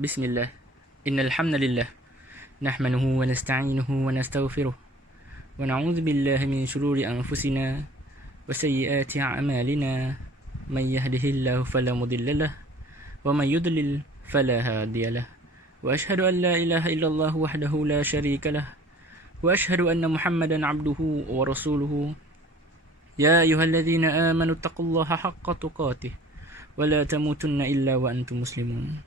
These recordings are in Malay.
Bismillah. Innal hamdalillah nahmaduhu wa nasta'inuhu wa nastaghfiruh wa na'udzu billahi min shururi anfusina wa sayyiati a'malina. Man yahdihillahu fala mudilla lahu wa man yudlil fala hadiya lahu. Wa ashhadu an la ilaha illallah wahdahu la syarika lahu wa ashhadu anna Muhammadan 'abduhu wa rasuluhu. Ya ayyuhalladzina amanu taqullaha haqqa tuqatih wa la tamutunna illa wa antum muslimun.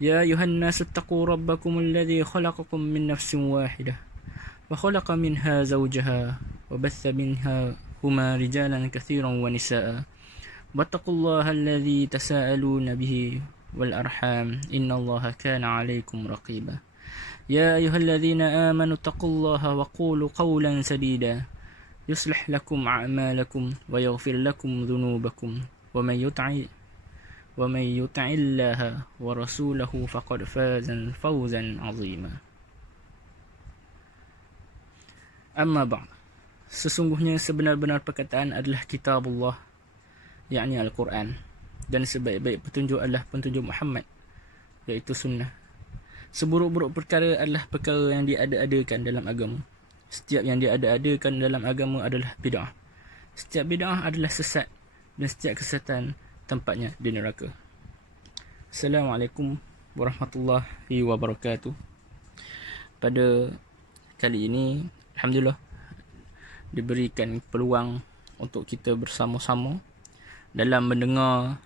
يا أيها الناس اتقوا ربكم الذي خلقكم من نفس واحدة وخلق منها زوجها وبث منهما رجالا كثيرا ونساء واتقوا الله الذي تساءلون به والأرحام إن الله كان عليكم رقيبا. يا أيها الذين آمنوا اتقوا الله وقولوا قولا سديدا يصلح لكم أعمالكم ويغفر لكم ذنوبكم ومن يطع الله ورسوله فقد فاز فوزا عظيما. Amma ba'd. Sesungguhnya sebenar-benar perkataan adalah kitabullah, yakni Al-Quran, dan sebaik-baik petunjuk adalah petunjuk Muhammad, iaitu sunnah. Seburuk-buruk perkara adalah perkara yang diada-adakan dalam agama. Setiap yang diada-adakan dalam agama adalah bid'ah. Setiap bid'ah adalah sesat, dan setiap kesesatan tempatnya di neraka. Assalamualaikum warahmatullahi wabarakatuh. Pada kali ini, alhamdulillah, diberikan peluang untuk kita bersama-sama dalam mendengar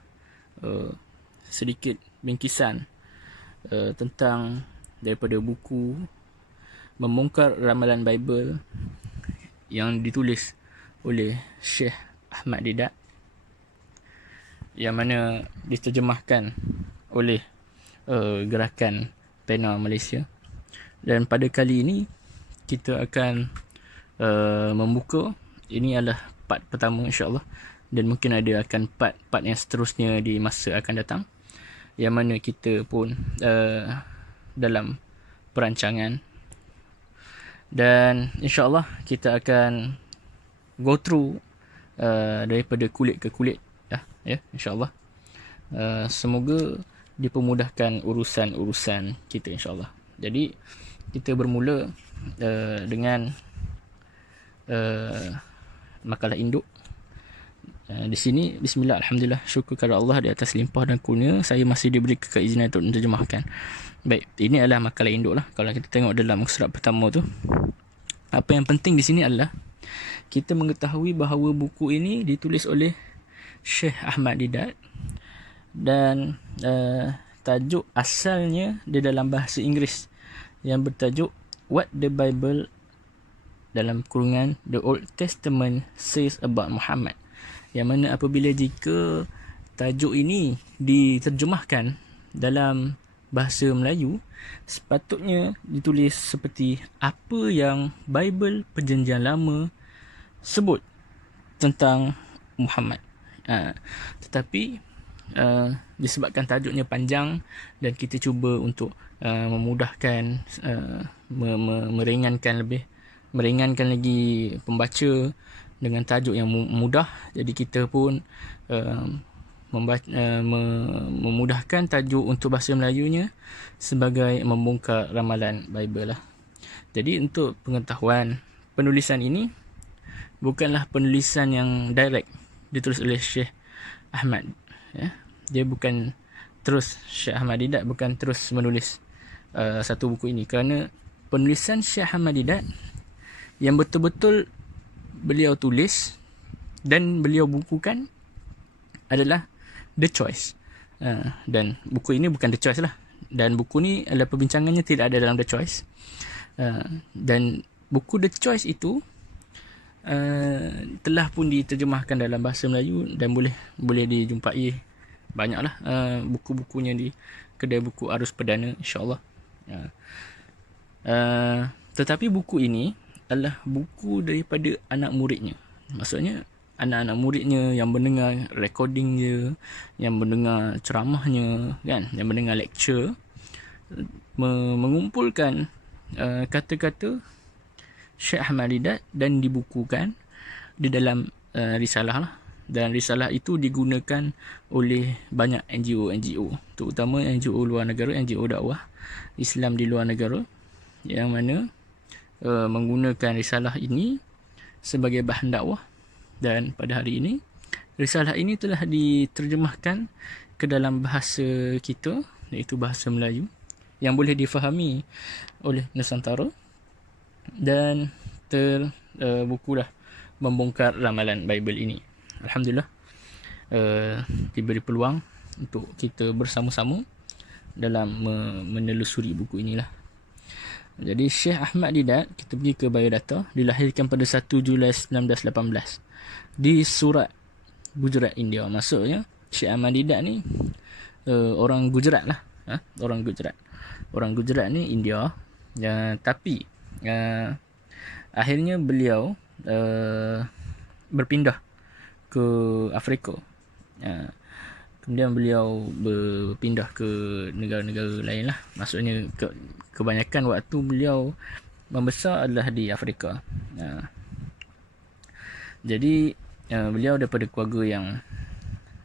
sedikit bingkisan tentang daripada buku Membongkar Ramalan Bible yang ditulis oleh Syekh Ahmad Deedat, yang mana diterjemahkan oleh Gerakan Pena Malaysia. Dan pada kali ini kita akan membuka, ini adalah part pertama insyaAllah, dan mungkin ada akan part yang seterusnya di masa akan datang, yang mana kita pun dalam perancangan, dan insyaAllah kita akan go through daripada kulit ke kulit, ya, insyaAllah. Semoga dipermudahkan urusan-urusan kita, insyaAllah. Jadi kita bermula dengan makalah induk. Di sini, bismillah, alhamdulillah, syukur kepada Allah di atas limpah dan kurnia, saya masih diberi keizinan untuk menerjemahkan. Baik, ini adalah makalah induk lah. Kalau kita tengok dalam surat pertama tu, apa yang penting di sini adalah kita mengetahui bahawa buku ini ditulis oleh Syekh Ahmad Deedat, dan tajuk asalnya di dalam bahasa Inggeris yang bertajuk What the Bible dalam kurungan The Old Testament Says About Muhammad, yang mana apabila jika tajuk ini diterjemahkan dalam bahasa Melayu, sepatutnya ditulis seperti apa yang Bible Perjanjian Lama sebut tentang Muhammad. Tetapi disebabkan tajuknya panjang dan kita cuba untuk memudahkan, meringankan lagi pembaca dengan tajuk yang mudah, jadi kita pun memudahkan tajuk untuk bahasa Melayunya sebagai Membongkar Ramalan Bible lah. Jadi untuk pengetahuan, penulisan ini bukanlah penulisan yang direct ditulis oleh Syekh Ahmad, ya. Dia bukan terus, Syekh Ahmad Deedat bukan terus menulis satu buku ini, kerana penulisan Syekh Ahmad Deedat yang betul-betul beliau tulis dan beliau bukukan adalah The Choice. Dan buku ini bukan The Choice lah, dan buku ni adalah perbincangannya tidak ada dalam The Choice. Dan buku The Choice itu telah pun diterjemahkan dalam bahasa Melayu dan boleh dijumpai banyaklah buku-bukunya di kedai buku Arus Perdana, insyaAllah. Tetapi buku ini adalah buku daripada anak muridnya. Maksudnya anak-anak muridnya yang mendengar recording dia, yang mendengar ceramahnya, kan, yang mendengar lecture, mengumpulkan kata-kata Syekh Ahmad Deedat dan dibukukan di dalam risalah lah, dan risalah itu digunakan oleh banyak NGO, terutama NGO luar negara, NGO dakwah Islam di luar negara, yang mana menggunakan risalah ini sebagai bahan dakwah. Dan pada hari ini risalah ini telah diterjemahkan ke dalam bahasa kita, iaitu bahasa Melayu, yang boleh difahami oleh Nusantara, dan bukulah membongkar ramalan Bible ini. Alhamdulillah, diberi peluang untuk kita bersama-sama dalam menelusuri buku inilah. Jadi Syekh Ahmad Deedat, kita pergi ke biodata, dilahirkan pada 1 Julai 1918 di Surat, Gujarat, India. Maksudnya Syekh Ahmad Deedat ni orang Gujarat lah, orang Gujarat ni India, tapi akhirnya beliau berpindah ke Afrika. Kemudian beliau berpindah ke negara-negara lain lah. Maksudnya kebanyakan waktu beliau membesar adalah di Afrika. Jadi beliau daripada keluarga yang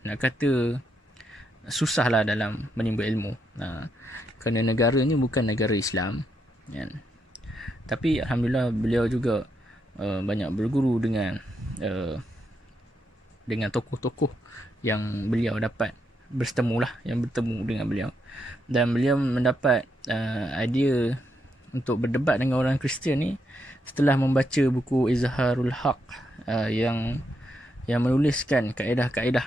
nak kata susah lah dalam menimba ilmu, kerana negaranya bukan negara Islam, kan? Tapi Alhamdulillah beliau juga banyak berguru dengan tokoh-tokoh yang beliau dapat bertemu dengan beliau, dan beliau mendapat idea untuk berdebat dengan orang Kristian ni setelah membaca buku Izharul Haq, yang menuliskan kaedah-kaedah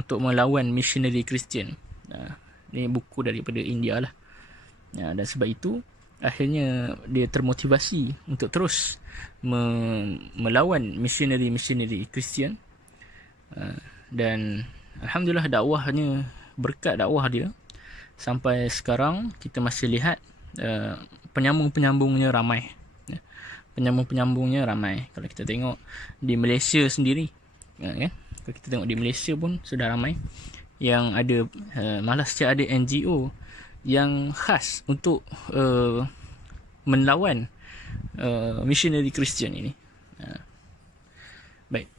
untuk melawan missionary Kristian. Ni buku daripada India lah. Dan sebab itu akhirnya dia termotivasi untuk terus melawan missionary Kristian. Dan Alhamdulillah dakwahnya, berkat dakwah dia sampai sekarang kita masih lihat penyambung-penyambungnya ramai. Kalau kita tengok di Malaysia sendiri, kan? Kalau kita tengok di Malaysia pun sudah ramai yang ada, malah setiap ada NGO yang khas untuk melawan missionary Kristian ini. Baik.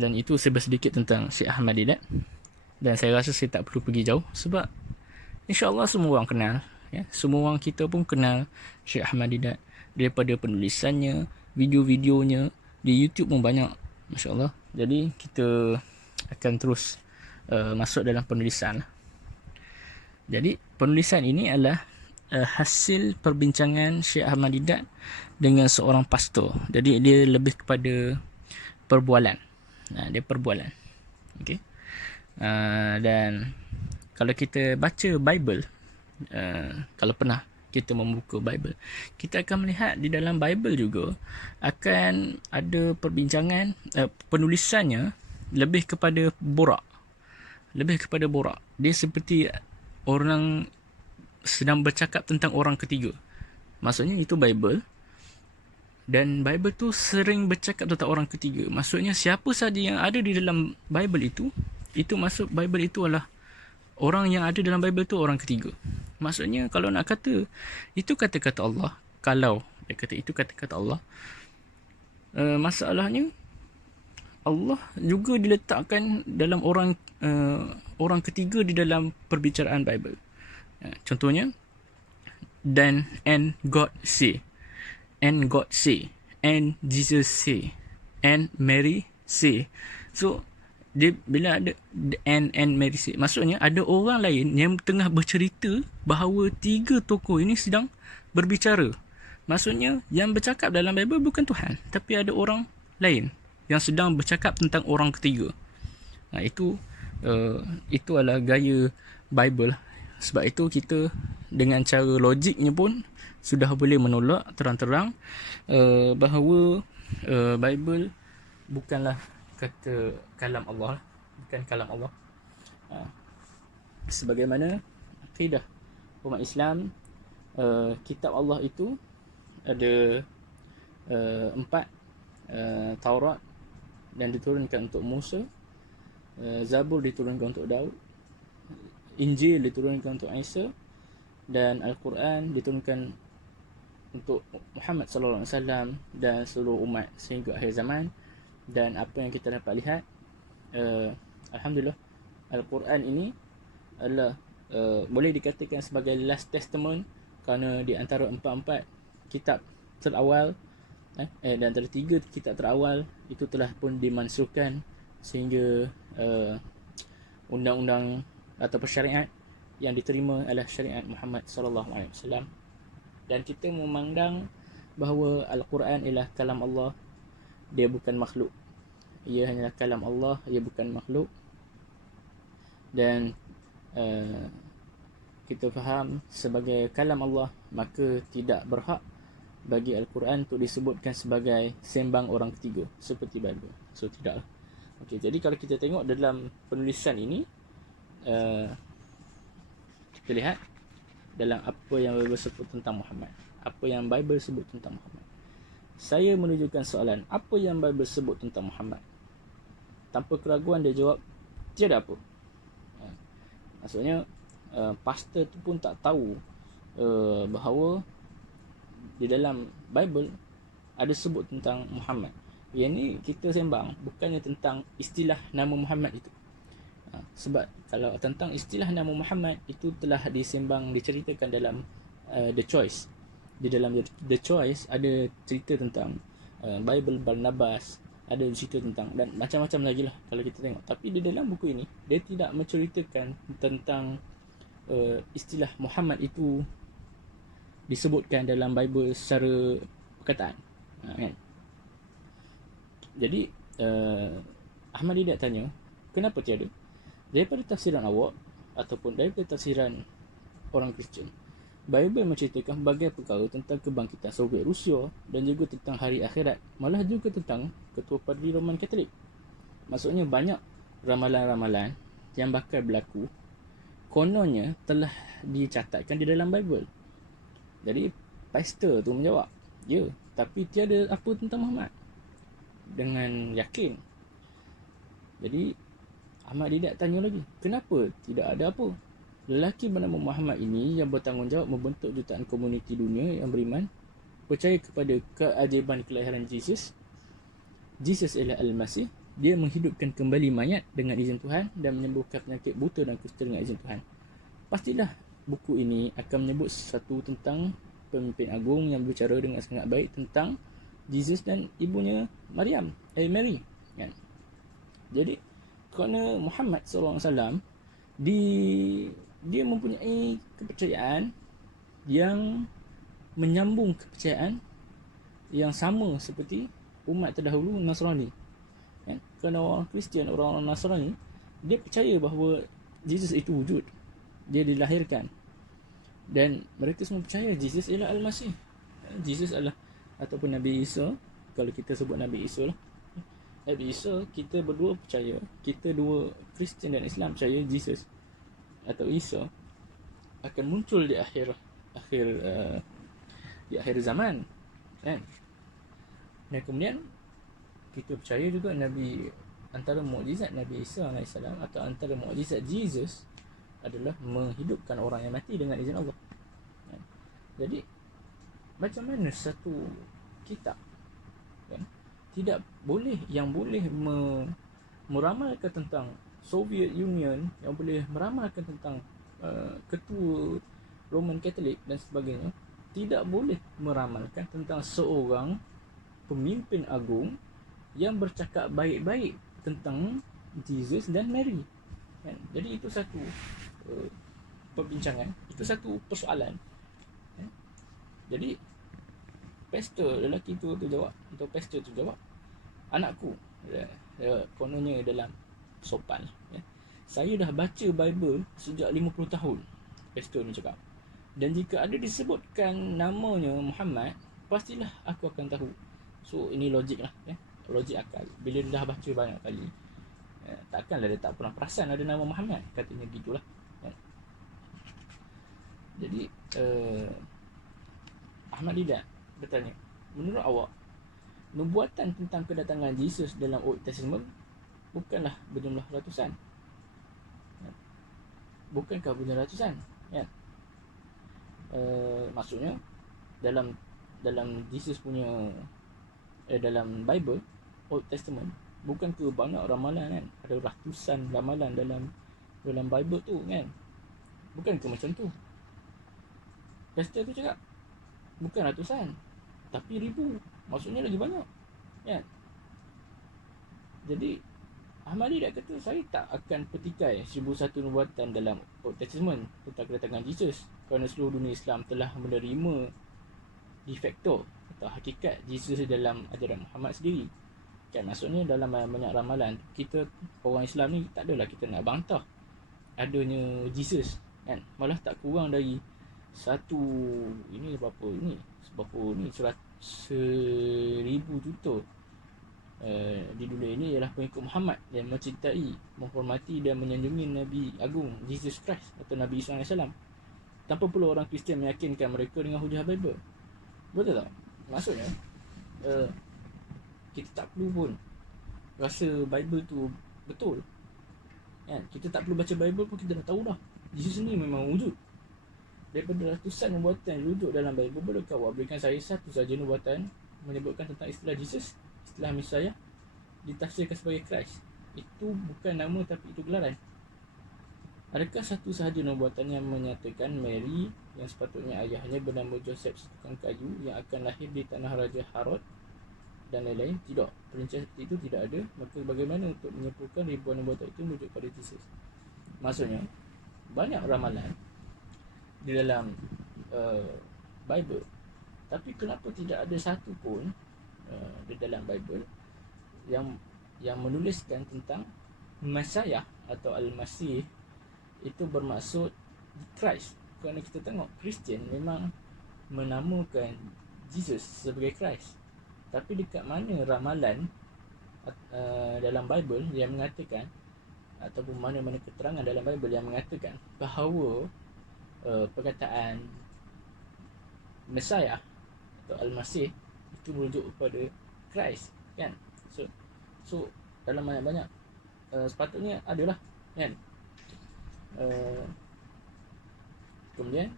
Dan itu sebab sedikit tentang Syekh Ahmad Deedat, dan saya rasa saya tak perlu pergi jauh sebab insya-Allah semua orang kenal, ya. Semua orang kita pun kenal Syekh Ahmad Deedat daripada penulisannya, video-videonya di YouTube pun banyak, masya-Allah. Jadi kita akan terus masuk dalam penulisan. Jadi penulisan ini adalah hasil perbincangan Syekh Ahmad Deedat dengan seorang pastor. Jadi dia lebih kepada perbualan. Dia perbualan. Okey. Dan kalau kita baca Bible, kalau pernah kita membuka Bible, kita akan melihat di dalam Bible juga akan ada perbincangan, penulisannya lebih kepada borak. Dia seperti orang sedang bercakap tentang orang ketiga. Maksudnya itu Bible, dan Bible tu sering bercakap tentang orang ketiga. Maksudnya siapa sahaja yang ada di dalam Bible itu maksud Bible itu adalah orang yang ada dalam Bible tu orang ketiga. Maksudnya kalau nak kata itu kata-kata Allah, kalau dia kata itu kata-kata Allah, masalahnya Allah juga diletakkan dalam orang ketiga di dalam perbicaraan Bible. Contohnya, and God say, and Jesus say, and Mary say. So dia bila ada and Mary say, maksudnya ada orang lain yang tengah bercerita bahawa tiga tokoh ini sedang berbicara. Maksudnya yang bercakap dalam Bible bukan Tuhan, tapi ada orang lain yang sedang bercakap tentang orang ketiga. Itu adalah gaya Bible. Sebab itu kita dengan cara logiknya pun sudah boleh menolak terang-terang bahawa Bible bukanlah kata kalam Allah, bukan kalam Allah. Sebagaimana akidah umat Islam, kitab Allah itu ada 4. Taurat dan diturunkan untuk Musa, Zabur diturunkan untuk Daud, Injil diturunkan untuk Isa, dan Al-Quran diturunkan untuk Muhammad sallallahu alaihi wasallam dan seluruh umat sehingga akhir zaman. Dan apa yang kita dapat lihat, Alhamdulillah, Al-Quran ini adalah boleh dikatakan sebagai last testament, kerana di antara empat-empat kitab terawal, dan antara 3 kitab terawal itu telah pun dimansuhkan, sehingga undang-undang atau syariat yang diterima adalah syariat Muhammad sallallahu alaihi wasallam. Dan kita memandang bahawa Al-Quran ialah kalam Allah, dia bukan makhluk. Ia hanyalah kalam Allah, ia bukan makhluk. Dan kita faham sebagai kalam Allah, maka tidak berhak bagi Al-Quran untuk disebutkan sebagai sembang orang ketiga seperti Bible. So tidak. Okey, jadi kalau kita tengok dalam penulisan ini, kita lihat dalam apa yang Bible sebut tentang Muhammad, apa yang Bible sebut tentang Muhammad. Saya menunjukkan soalan, apa yang Bible sebut tentang Muhammad? Tanpa keraguan dia jawab, tiada apa. Maksudnya pastor tu pun tak tahu bahawa di dalam Bible ada sebut tentang Muhammad. Yang ni kita sembang bukannya tentang istilah nama Muhammad itu. Sebab kalau tentang istilah nama Muhammad itu telah disembang, diceritakan dalam The Choice. Di dalam The Choice ada cerita tentang Bible Barnabas, ada cerita tentang, dan macam-macam lagi lah kalau kita tengok. Tapi di dalam buku ini dia tidak menceritakan tentang istilah Muhammad itu disebutkan dalam Bible secara perkataan, kan? Jadi Ahmad Didat tanya, kenapa tiada? Daripada tafsiran awak ataupun daripada tafsiran orang Kristian, Bible menceritakan berbagai perkara tentang kebangkitan Soviet Rusia dan juga tentang hari akhirat, malah juga tentang ketua padri Roman Katolik. Maksudnya banyak ramalan-ramalan yang bakal berlaku kononnya telah dicatatkan di dalam Bible. Jadi pastor tu menjawab, ya, tapi tiada apa tentang Muhammad, dengan yakin. Jadi Ahmad Didat tanya lagi, kenapa tidak ada apa? Lelaki bernama Muhammad ini yang bertanggungjawab membentuk jutaan komuniti dunia yang beriman, percaya kepada keajaiban kelahiran Jesus. Jesus ialah Al-Masih. Dia menghidupkan kembali mayat dengan izin Tuhan dan menyembuhkan penyakit buta dan kusta dengan izin Tuhan. Pastilah buku ini akan menyebut sesuatu tentang pemimpin agung yang berbicara dengan sangat baik tentang Jesus dan ibunya Maryam, Mary, kan? Jadi kerana Muhammad SAW dia mempunyai kepercayaan yang menyambung kepercayaan yang sama seperti umat terdahulu Nasrani, kan? Kerana orang Kristian, orang Nasrani, dia percaya bahawa Jesus itu wujud, dia dilahirkan, dan mereka semua percaya Jesus ialah Al-Masih. Jesus adalah, ataupun Nabi Isa, kalau kita sebut Nabi Isa lah, Nabi Isa, kita berdua percaya, kita dua Kristian dan Islam percaya Jesus atau Isa akan muncul di akhir zaman, kan? Dan kemudian kita percaya juga Nabi, antara mukjizat Nabi Isa AS atau antara mukjizat Jesus adalah menghidupkan orang yang mati dengan izin Allah, kan? Jadi macam mana satu kitab, kan, tidak boleh, yang boleh meramalkan tentang Soviet Union, yang boleh meramalkan tentang ketua Roman Katolik dan sebagainya, tidak boleh meramalkan tentang seorang pemimpin agung yang bercakap baik-baik tentang Jesus dan Mary, kan? Jadi itu satu perbincangan, itu satu persoalan, kan? Jadi pastor lelaki tu jawab, atau pastor tu jawab, anakku, kononnya dalam sopan, ya, saya dah baca Bible sejak 50 tahun, pastor ni cakap, dan jika ada disebutkan namanya Muhammad, pastilah aku akan tahu. So ini logik lah, ya, logik akal. Bila dia dah baca banyak kali, takkanlah dia tak pernah perasan ada nama Muhammad, katanya gitulah, ya. Jadi Ahmad Didat bertanya, menurut awak, nubuatan tentang kedatangan Jesus dalam Old Testament bukanlah berjumlah ratusan? Bukankah berjumlah ratusan? Ya. Maksudnya dalam Jesus punya dalam Bible Old Testament, bukan ke banyak ramalan kan? Ada ratusan ramalan dalam Bible tu kan? Bukan ke macam tu? Pastor tu cakap bukan ratusan, tapi ribu. Maksudnya lagi banyak kan? Jadi Ahmadi dah kata saya tak akan petikai 1001 nubuatan dalam Old Testament tentang kedatangan Jesus, kerana seluruh dunia Islam telah menerima de facto atau hakikat Jesus dalam ajaran Muhammad sendiri. Kan maksudnya dalam banyak ramalan kita orang Islam ni tak adalah kita nak bantah adanya Jesus kan, malah tak kurang dari berapa ni 1000 juta di dunia ini ialah pengikut Muhammad yang mencintai, menghormati dan menyanjungi Nabi Agung Jesus Christ atau Nabi Isa AS, tanpa perlu orang Kristian meyakinkan mereka dengan hujah Bible. Betul tak? Maksudnya kita tak perlu pun rasa Bible tu betul kan? Kita tak perlu baca Bible pun kita dah tahu dah Jesus ni memang wujud. Daripada ratusan nubuatan yang wujud dalam Bible, bolehkah awak berikan saya satu saja nubuatan menyebutkan tentang istilah Jesus, istilah Messiah, ditafsirkan sebagai Christ? Itu bukan nama tapi itu gelaran. Adakah satu sahaja nubuatan yang menyatakan Mary yang sepatutnya ayahnya bernama Joseph tukang kayu yang akan lahir di tanah Raja Herod dan lain-lain? Tidak. Perincian itu tidak ada. Maka bagaimana untuk menyimpulkan ribuan nubuatan itu merujuk pada Jesus? Maksudnya banyak ramalan di dalam Bible, tapi kenapa tidak ada satu pun di dalam Bible yang menuliskan tentang Messiah atau Al-Masih itu bermaksud Christ? Kerana kita tengok Kristian memang menamakan Jesus sebagai Christ, tapi dekat mana ramalan dalam Bible yang mengatakan, ataupun mana-mana keterangan dalam Bible yang mengatakan bahawa perkataan Messiah atau Al-Masih itu merujuk kepada Christ kan? So dalam banyak-banyak sepatutnya adalah kan. Kemudian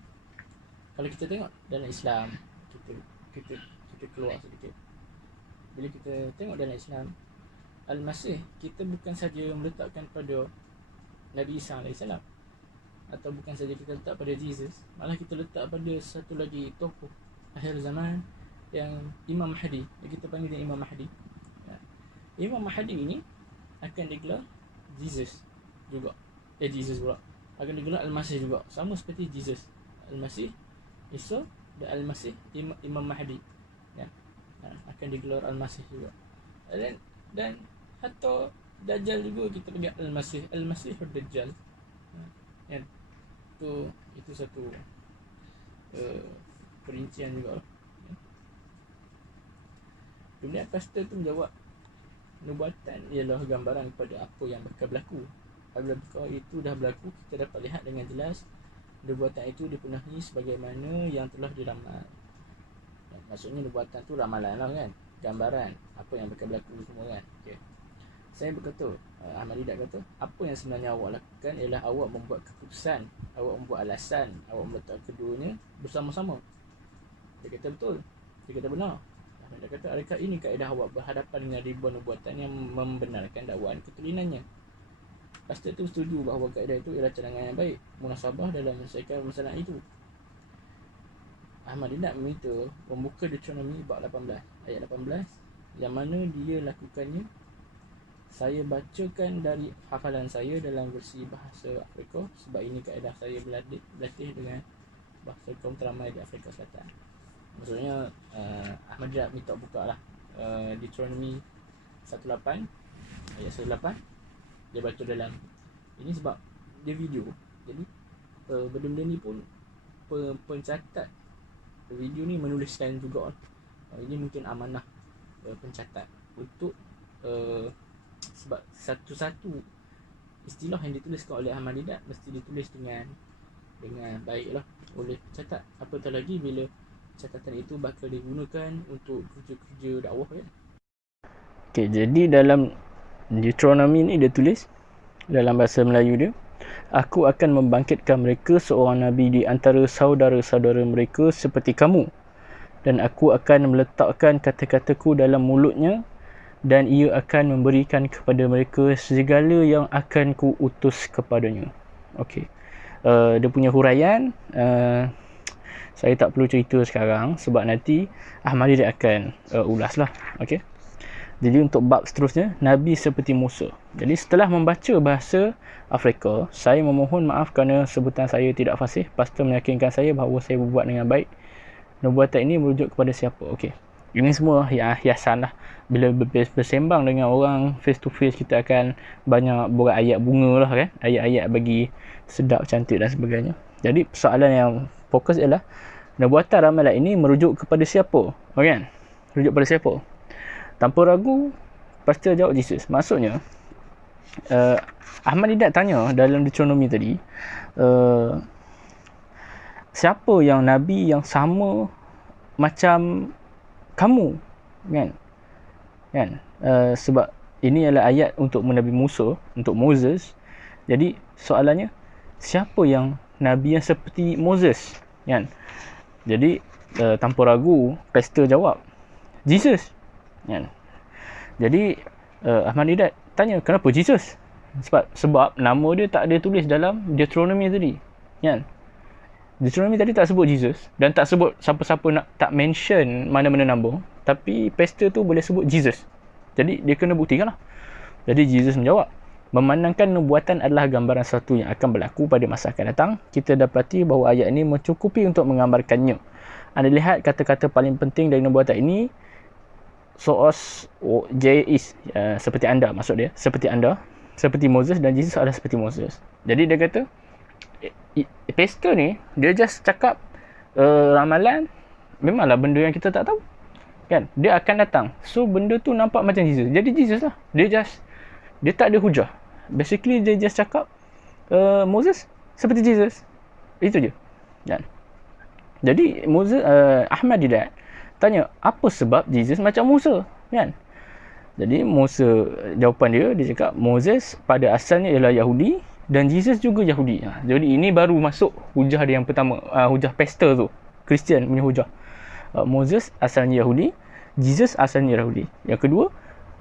kalau kita tengok dalam Islam, kita keluar sedikit. Bila kita tengok dalam Islam, Al-Masih kita bukan saja meletakkan pada Nabi Isa AS, atau bukan saja kita letak pada Jesus, malah kita letak pada satu lagi tokoh akhir zaman yang Imam Mahdi, yang kita panggil dia Imam Mahdi. Imam Mahdi ini akan digelar Jesus juga. Jesus pula akan digelar Al-Masih juga, sama seperti Jesus. Al-Masih Isa dan Al-Masih Imam Mahdi ya. Akan digelar Al-Masih juga. Dan hatta Dajjal juga kita panggil Al-Masih, Al-Masih Ad-Dajjal kan. Itu satu perincian juga. Kemudian pastor tu menjawab, nubuatan ialah gambaran kepada apa yang bakal berlaku. Apabila itu dah berlaku, kita dapat lihat dengan jelas nubuatan itu dipenuhi sebagaimana yang telah diramal. Maksudnya nubuatan tu ramalan lah kan, gambaran apa yang bakal berlaku semua kan. Okay. Saya berkata, Ahmad Didat kata, apa yang sebenarnya awak lakukan ialah awak membuat keputusan, awak membuat alasan, awak meletak keduanya bersama-sama. Dia kata betul, dia kata benar. Ahmad Didat kata, adakah ini kaedah awak berhadapan dengan ribuan nubuatan yang membenarkan dakwaan ketulinannya? Pastor itu setuju bahawa kaedah itu ialah cadangan yang baik, munasabah dalam menyelesaikan masalah itu. Ahmad Didat meminta membuka Deuteronomy bab 18, ayat 18, yang mana dia lakukannya. Saya bacakan dari hafalan saya dalam versi bahasa Afrika, sebab ini kaedah saya berlatih dengan bahasa kaum teramai di Afrika Selatan. Maksudnya Ahmad Didat minta buka lah Deuteronomy 18 ayat 18. Dia baca dalam ini sebab dia video. Jadi benda-benda ni pun pencatat video ni menuliskan juga. Ini mungkin amanah pencatat untuk sebab satu-satu istilah yang dituliskan oleh Ahmad Didat mesti ditulis dengan baik lah oleh pencatat. Apatah lagi bila catatan itu bakal digunakan untuk kerja-kerja dakwah kan. Okay, jadi dalam Deuteronomy ni dia tulis dalam bahasa Melayu dia, aku akan membangkitkan mereka seorang Nabi di antara saudara-saudara mereka seperti kamu, dan aku akan meletakkan kata-kataku dalam mulutnya dan ia akan memberikan kepada mereka segala yang akan ku utus kepadanya. Okey. Dia punya huraian saya tak perlu cerita sekarang sebab nanti Ahmadi dia akan ulaslah. Okey. Jadi untuk bab seterusnya, Nabi seperti Musa. Jadi setelah membaca bahasa Afrika, saya memohon maaf kerana sebutan saya tidak fasih. Pastor meyakinkan saya bahawa saya berbuat dengan baik. Nubuatan ini merujuk kepada siapa? Okey. Ini semua hiasan lah. Bila bersembang dengan orang face to face, kita akan banyak buat ayat bunga lah kan. Ayat-ayat bagi sedap, cantik dan sebagainya. Jadi soalan yang fokus ialah nubuatan ramalan ini merujuk kepada siapa? Kan? Merujuk kepada siapa? Tanpa ragu, pastor jawab Jesus. Maksudnya, Ahmad Didat tanya dalam Deuteronomy tadi, siapa yang Nabi yang sama macam kamu? Kan? Sebab ini adalah ayat untuk Nabi Musa, untuk Moses. Jadi, soalannya, siapa yang Nabi yang seperti Moses? Kan? Jadi, tanpa ragu, pastor jawab, Jesus. Kan? Jadi Ahmad Didat tanya kenapa Jesus? Sebab nama dia tak ada tulis dalam Deuteronomy tadi. Kan? Deuteronomy tadi tak sebut Jesus dan tak sebut siapa-siapa nak tak mention mana-mana nama, tapi pastor tu boleh sebut Jesus. Jadi dia kena buktikan lah. Jadi Jesus menjawab, memandangkan nubuatan adalah gambaran sesuatu yang akan berlaku pada masa akan datang, kita dapati bahawa ayat ini mencukupi untuk menggambarkannya. Anda lihat kata-kata paling penting dari nubuatan ini, soos is seperti anda, maksud dia seperti anda, seperti Moses, dan Jesus adalah seperti Moses. Jadi dia kata pastor ni dia just cakap ramalan memanglah benda yang kita tak tahu kan, dia akan datang, so benda tu nampak macam Jesus, jadi Jesus lah. Dia tak ada hujah, basically dia just cakap Moses seperti Jesus, itu je kan. Jadi Moses, Ahmad Didat tanya apa sebab Jesus macam Musa kan. Jadi Musa, jawapan dia cakap Moses pada asalnya ialah Yahudi dan Jesus juga Yahudi. Jadi ini baru masuk hujah dia yang pertama, hujah pastor tu, Kristian punya hujah. Moses asalnya Yahudi, Jesus asalnya Yahudi. Yang kedua,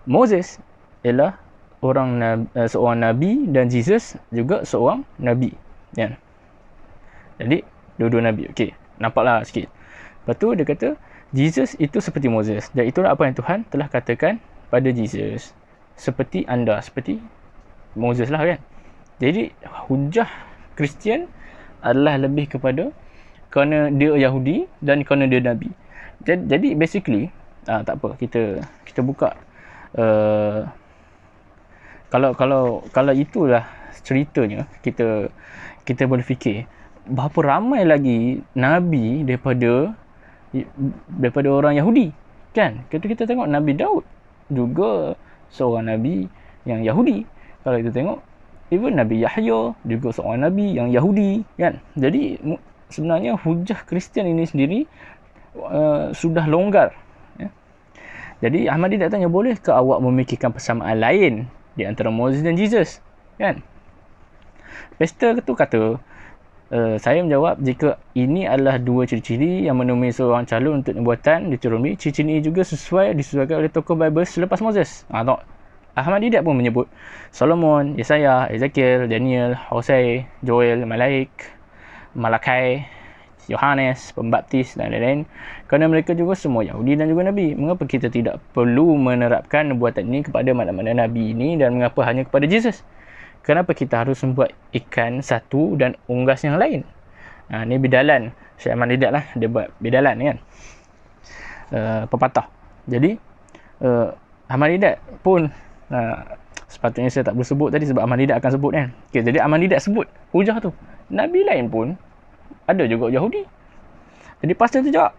Moses ialah seorang nabi dan Jesus juga seorang nabi kan. Jadi dua-dua nabi. Okey, nampaklah sikit. Lepas tu dia kata Jesus itu seperti Moses, dan itulah apa yang Tuhan telah katakan pada Jesus, seperti anda, seperti Moses lah kan. Jadi hujah Kristian adalah lebih kepada kerana dia Yahudi dan kerana dia Nabi. Jadi basically tak apa, kita buka kalau itulah ceritanya, kita boleh fikir berapa ramai lagi Nabi daripada orang Yahudi kan. Kita tengok Nabi Daud juga seorang Nabi yang Yahudi. Kalau kita tengok even Nabi Yahya juga seorang Nabi yang Yahudi kan. Jadi sebenarnya hujah Kristian ini sendiri sudah longgar ya. Jadi Ahmad Didat tanya, bolehkah awak memikirkan persamaan lain di antara Moses dan Jesus kan. Pastor tu kata, saya menjawab, jika ini adalah dua ciri-ciri yang menemui seorang calon untuk nubuatan Deuteronomy, ciri-ciri ini juga disesuaikan oleh tokoh Bible selepas Moses. Tengok, Ahmad Didat pun menyebut Solomon, Yesaya, Ezekiel, Daniel, Hosea, Joel, Malakai, Yohanes, Pembaptis dan lain-lain, kerana mereka juga semua Yahudi dan juga Nabi. Mengapa kita tidak perlu menerapkan nubuatan ini kepada mana-mana Nabi ini, dan mengapa hanya kepada Jesus? Kenapa kita harus membuat ikan satu dan unggas yang lain? Ni bidalan Syekh Ahmad Didat lah, dia buat bidalan kan, pepatah. Jadi Ahmad Didat pun sepatutnya saya tak boleh sebut tadi sebab Ahmad Didat akan sebut kan. Okay, jadi Ahmad Didat sebut hujah tu, Nabi lain pun ada juga Yahudi. Jadi pastor tu jawab,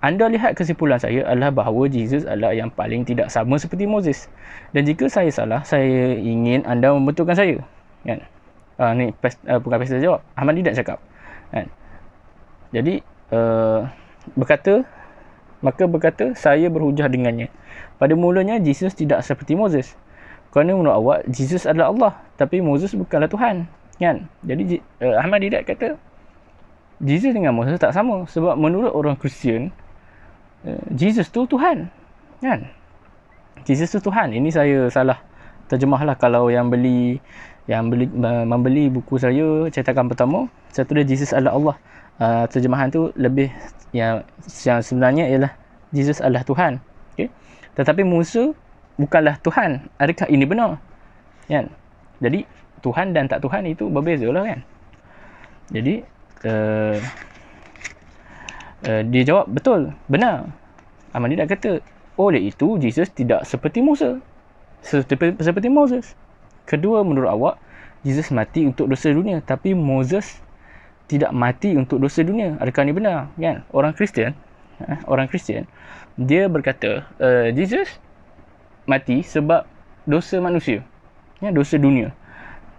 anda lihat kesimpulan saya adalah bahawa Jesus adalah yang paling tidak sama seperti Moses. Dan jika saya salah, saya ingin anda membetulkan saya. Kan? Ni bukan pastor jawab, Ahmad Didat cakap. Kan? Jadi berkata, saya berhujah dengannya. Pada mulanya Jesus tidak seperti Moses. Kerana menurut awak, Jesus adalah Allah, tapi Moses bukanlah Tuhan. Kan? Jadi Ahmad Didat kata Jesus dengan Moses tak sama, sebab menurut orang Kristian Jesus tu Tuhan kan. Jesus tu Tuhan. Ini saya salah terjemah lah. Kalau membeli buku saya cetakan pertama, saya tulis Jesus adalah Allah. Terjemahan tu lebih yang sebenarnya ialah Jesus adalah Tuhan. Okay? Tetapi Musa bukanlah Tuhan. Adakah ini benar? Kan? Jadi Tuhan dan tak Tuhan itu berbeza lah kan. Jadi dia jawab betul, benar. Ahmadi dah kata, oleh itu Jesus tidak seperti Musa. Seperti Moses. Kedua, menurut awak, Jesus mati untuk dosa dunia, tapi Moses tidak mati untuk dosa dunia. Adakah ini benar? Kan? Orang Kristian, dia berkata, Jesus mati sebab dosa manusia. Ya, dosa dunia.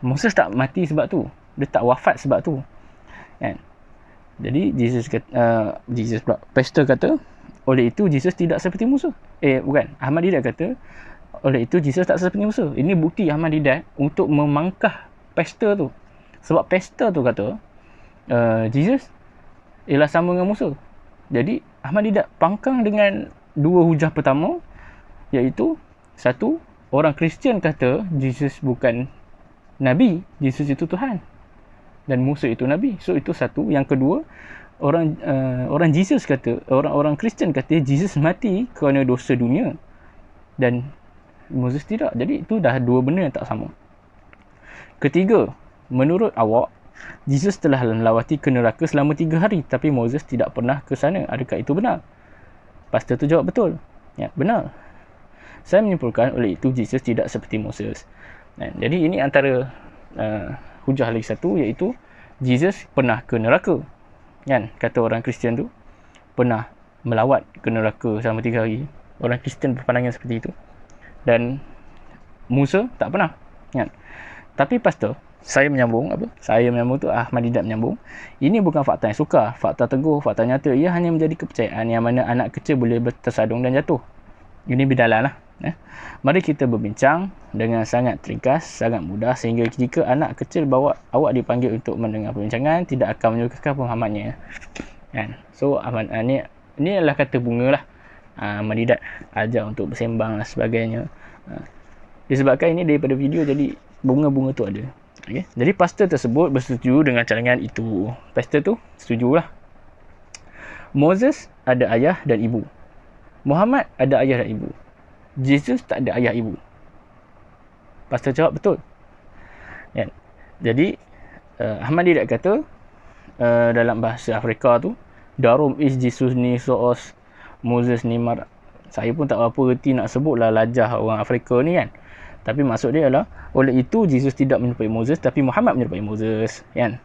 Moses tak mati sebab tu. Dia tak wafat sebab tu. Kan? Jadi pastor kata, oleh itu Jesus tidak seperti Musa. Bukan. Ahmad Didat kata, oleh itu Jesus tak seperti Musa. Ini bukti Ahmad Didat untuk memangkah pastor tu. Sebab pastor tu kata, Jesus ialah sama dengan Musa. Jadi Ahmad Didat pangkang dengan dua hujah pertama, iaitu satu, orang Kristian kata Jesus bukan Nabi, Jesus itu Tuhan dan Musa itu Nabi. So itu satu. Yang kedua, orang Jesus kata, orang Kristian kata Jesus mati kerana dosa dunia dan Moses tidak. Jadi itu dah dua benda yang tak sama. Ketiga, menurut awak, Jesus telah melawati ke neraka selama 3 hari, tapi Moses tidak pernah ke sana. Adakah itu benar? Pastor tu jawab betul. Ya, benar. Saya menyimpulkan oleh itu Jesus tidak seperti Moses. Jadi ini antara hujah lagi satu, iaitu Jesus pernah ke neraka. Kan? Kata orang Kristian tu pernah melawat ke neraka selama 3 hari. Orang Kristian berpandangan seperti itu. Dan Musa tak pernah. Kan? Tapi pastor, saya menyambung tu Ahmad Didat menyambung. Ini bukan fakta yang sukar, fakta teguh, fakta nyata. Ia hanya menjadi kepercayaan yang mana anak kecil boleh tersadung dan jatuh. Ini bidalan lah. Mari kita berbincang dengan sangat ringkas, sangat mudah, sehingga jika anak kecil awak dipanggil untuk mendengar perbincangan, tidak akan menyukakan pemahamannya. Kan? So ini adalah kata bunga lah. Ahmad Didat ajar untuk bersembang dan sebagainya. Disebabkan ini daripada video, jadi bunga-bunga tu ada. Okay? Jadi pastor tersebut bersetuju dengan cadangan itu. Pastor tu setujulah. Moses ada ayah dan ibu. Muhammad ada ayah dan ibu. Jesus tak ada ayah ibu. Pastor jawab betul. Ya. Jadi Ahmad Didat kata dalam bahasa Afrika tu, Darum is Jesus ni soos Moses ni mar. Saya pun tak apa reti nak sebutlah lajah orang Afrika ni kan. Tapi maksud dia adalah, oleh itu Jesus tidak menyerupai Moses, tapi Muhammad menyerupai Moses, kan?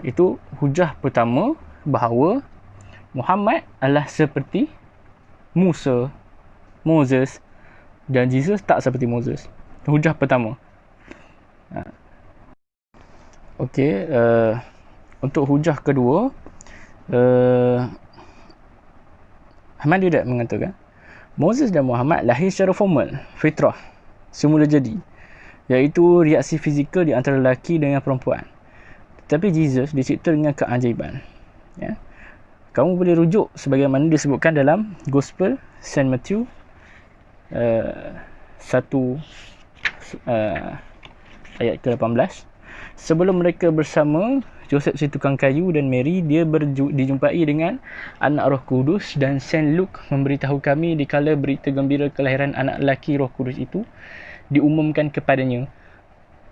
Itu hujah pertama bahawa Muhammad adalah seperti Musa, Moses, dan Jesus tak seperti Moses. Hujah pertama. Okey, untuk hujah kedua, Ahmad Didat mengatakan, Moses dan Muhammad lahir secara formal, fitrah, semula jadi, iaitu reaksi fizikal di antara lelaki dengan perempuan. Tetapi Jesus dicipta dengan keajaiban. Ya. Kamu boleh rujuk sebagaimana disebutkan dalam Gospel Saint Matthew 1 ayat ke-18. Sebelum mereka bersama Joseph si tukang kayu dan Mary, dia dijumpai dengan anak Roh Kudus, dan Saint Luke memberitahu kami dikala berita gembira kelahiran anak lelaki Roh Kudus itu diumumkan kepadanya.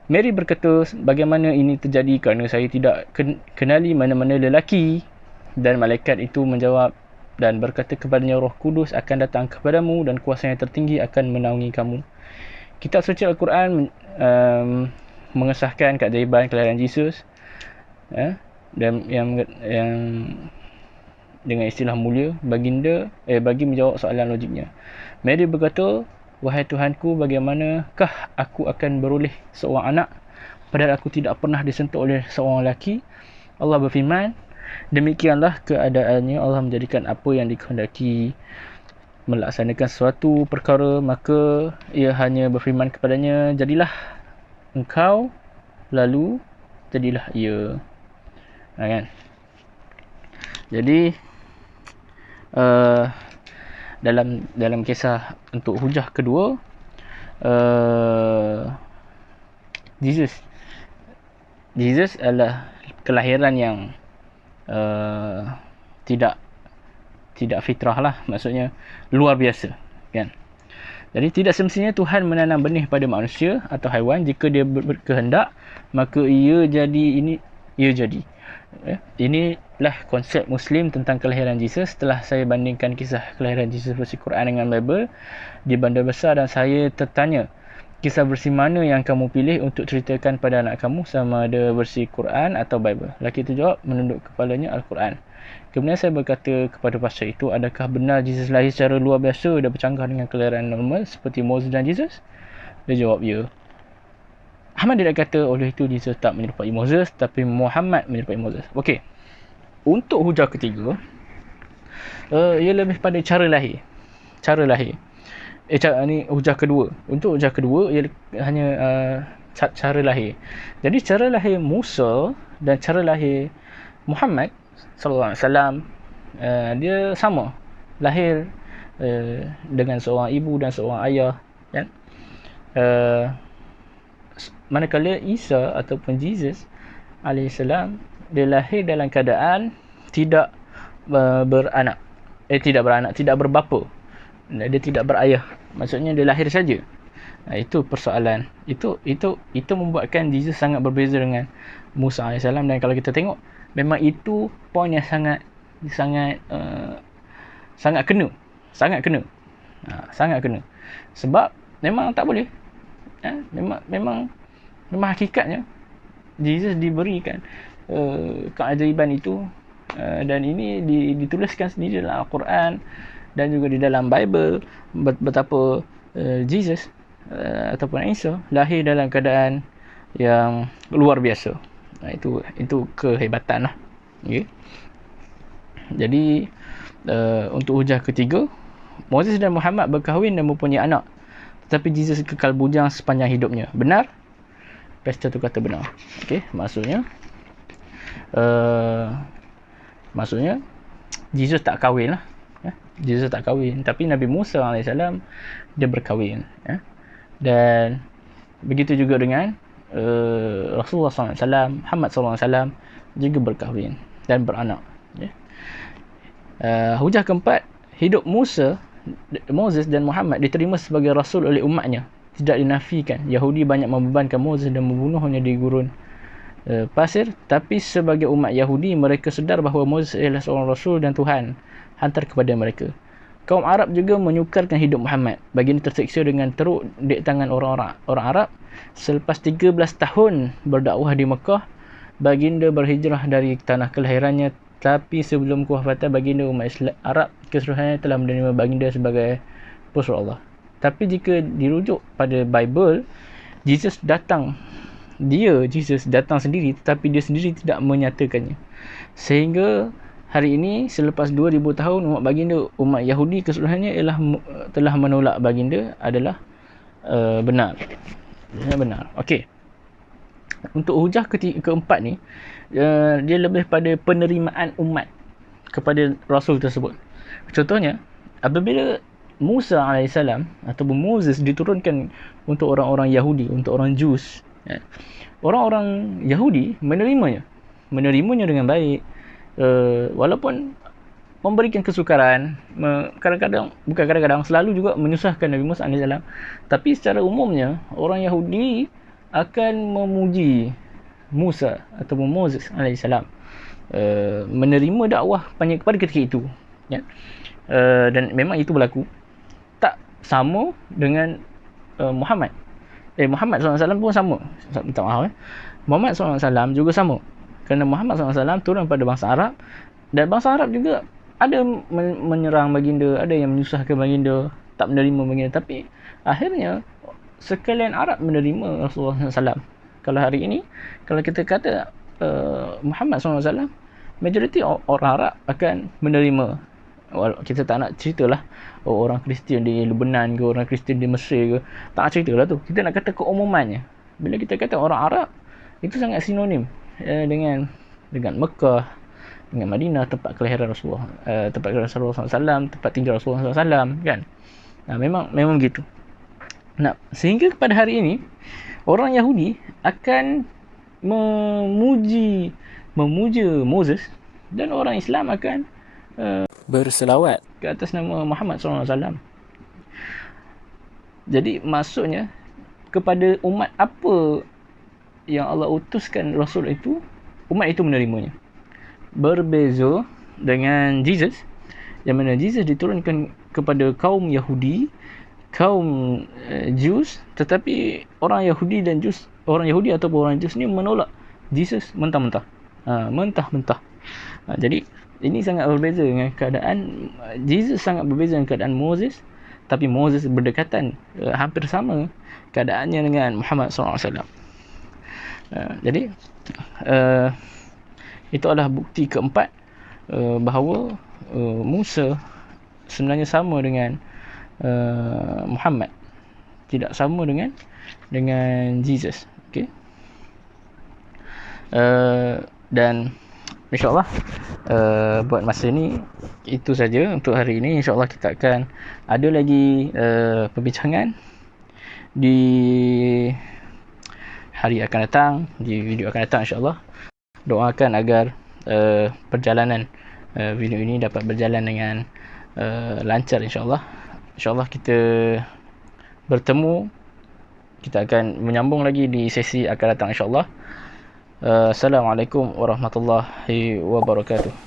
Mary berkata, bagaimana ini terjadi kerana saya tidak kenali mana-mana lelaki? Dan malaikat itu menjawab dan berkata kepadanya, Roh Kudus akan datang kepadamu dan kuasa yang tertinggi akan menaungi kamu. Kitab suci Al-Quran mengesahkan keajaiban kelahiran Yesus, dan yang dengan istilah mulia bagi menjawab soalan logiknya. Mary berkata, wahai Tuhanku, bagaimanakah aku akan beroleh seorang anak padahal aku tidak pernah disentuh oleh seorang lelaki? Allah berfirman, demikianlah keadaannya. Allah menjadikan apa yang dikehendaki melaksanakan suatu perkara, maka ia hanya berfirman kepadanya, jadilah engkau, lalu jadilah ia. Kan? Jadi dalam kisah untuk hujah kedua, Jesus adalah kelahiran yang tidak fitrah lah, maksudnya luar biasa, kan. Jadi tidak semestinya Tuhan menanam benih pada manusia atau haiwan. Jika dia berkehendak, maka ia jadi. Inilah konsep Muslim tentang kelahiran Jesus. Setelah saya bandingkan kisah kelahiran Jesus versi Quran dengan Bible di Bandar Besar, dan saya tertanya, kisah versi mana yang kamu pilih untuk ceritakan pada anak kamu, sama ada versi Quran atau Bible? Lelaki itu jawab, menunduk kepalanya, Al-Quran. Kemudian saya berkata kepada pastor itu, adakah benar Jesus lahir secara luar biasa dan bercanggah dengan kelahiran normal seperti Moses dan Jesus? Dia jawab, ya. Ahmad tidak kata oleh itu Jesus tak menyerupai Moses, tapi Muhammad menyerupai Moses. Okey. Untuk hujah ketiga, ia lebih pada cara lahir. Ni hujah kedua. Untuk hujah kedua, ia hanya cara lahir. Jadi cara lahir Musa dan cara lahir Muhammad sallallahu alaihi wasallam, dia sama. Lahir dengan seorang ibu dan seorang ayah, kan. Manakala Isa ataupun Jesus alaihissalam, dia lahir dalam keadaan tidak beranak, tidak berbapa. Dia tidak berayah. Maksudnya dia lahir saja. Itu persoalan. Itu membuatkan Jesus sangat berbeza dengan Musa AS. Dan kalau kita tengok, memang itu poin yang sangat kena. Sangat kena. Sebab memang tak boleh. Memang hakikatnya Jesus diberikan keajaiban itu, dan ini dituliskan sendiri dalam Al-Quran dan juga di dalam Bible, betapa Jesus ataupun Isa lahir dalam keadaan yang luar biasa. Itu kehebatan lah. Okay. Jadi untuk hujah ketiga, Moses dan Muhammad berkahwin dan mempunyai anak, tetapi Jesus kekal bujang sepanjang hidupnya. Benar? Pastor tu kata benar. Okey, maksudnya Jesus tak kahwin lah. Jesus tak kahwin, tapi Nabi Musa AS dia berkahwin. Dan begitu juga dengan Rasulullah SAW, Muhammad SAW juga berkahwin dan beranak. Hujah keempat, hidup Moses dan Muhammad diterima sebagai rasul oleh umatnya, tidak dinafikan. Yahudi banyak membebankan Moses dan membunuhnya di gurun pasir, tapi sebagai umat Yahudi, mereka sedar bahawa Moses adalah seorang rasul dan Tuhan hantar kepada mereka. Kaum Arab juga menyukarkan hidup Muhammad. Baginda tersiksa dengan teruk di tangan orang Arab. Selepas 13 tahun berdakwah di Mekah, baginda berhijrah dari tanah kelahirannya, tapi sebelum kewafatan baginda, umat Islam Arab keseluruhannya telah menerima baginda sebagai Rasul Allah. Tapi jika dirujuk pada Bible, Jesus datang sendiri, tetapi dia sendiri tidak menyatakannya. Sehingga hari ini, selepas 2000 tahun, umat Yahudi keseluruhannya telah menolak baginda adalah benar. Okey. Untuk hujah keempat ni, dia lebih pada penerimaan umat kepada Rasul tersebut. Contohnya, apabila Musa AS ataupun Moses diturunkan untuk orang-orang Yahudi, untuk orang Jews, orang-orang Yahudi menerimanya dengan baik, walaupun memberikan kesukaran, kadang-kadang selalu juga menyusahkan Nabi Musa AS. Tapi secara umumnya orang Yahudi akan memuji Musa ataupun Moses AS, menerima dakwah pada ketika itu, dan memang itu berlaku. Tak sama dengan Muhammad SAW pun sama. Minta maaf. Muhammad SAW juga sama. Kerana Muhammad SAW turun pada bangsa Arab, dan bangsa Arab juga ada menyerang baginda, ada yang menyusahkan baginda, tak menerima baginda. Tapi akhirnya sekalian Arab menerima Rasulullah SAW. Kalau hari ini, kalau kita kata Muhammad SAW, majoriti orang Arab akan menerima. Kita tak nak ceritalah orang Kristian di Lebanon ke, orang Kristian di Mesir ke, tak nak ceritalah tu. Kita nak kata keumumannya. Bila kita kata orang Arab, itu sangat sinonim dengan Mekah, dengan Madinah, tempat kelahiran Rasulullah, tempat kelahiran Rasulullah SAW, tempat tinggal Rasulullah SAW, kan. Memang gitu. Sehingga pada hari ini orang Yahudi akan memuja Moses, dan orang Islam akan berselawat ke atas nama Muhammad SAW. Jadi maksudnya, kepada umat apa yang Allah utuskan Rasul itu, umat itu menerimanya. Berbeza dengan Jesus, yang mana Jesus diturunkan kepada kaum Yahudi, kaum Jews, tetapi orang Yahudi dan Jews, orang Yahudi ataupun orang Jews ni menolak Jesus mentah-mentah. Mentah-mentah. Jadi ini sangat berbeza dengan keadaan Jesus, sangat berbeza dengan keadaan Moses, tapi Moses berdekatan, hampir sama keadaannya dengan Muhammad SAW. Jadi itu adalah bukti keempat bahawa Musa sebenarnya sama dengan Muhammad, tidak sama dengan Jesus. Okay. Dan InsyaAllah buat masa ni itu saja untuk hari ini. InsyaAllah kita akan ada lagi perbincangan di hari akan datang, di video akan datang insyaAllah. Doakan agar perjalanan video ini dapat berjalan dengan lancar insyaAllah. InsyaAllah kita bertemu, kita akan menyambung lagi di sesi akan datang insyaAllah. Assalamualaikum warahmatullahi wabarakatuh.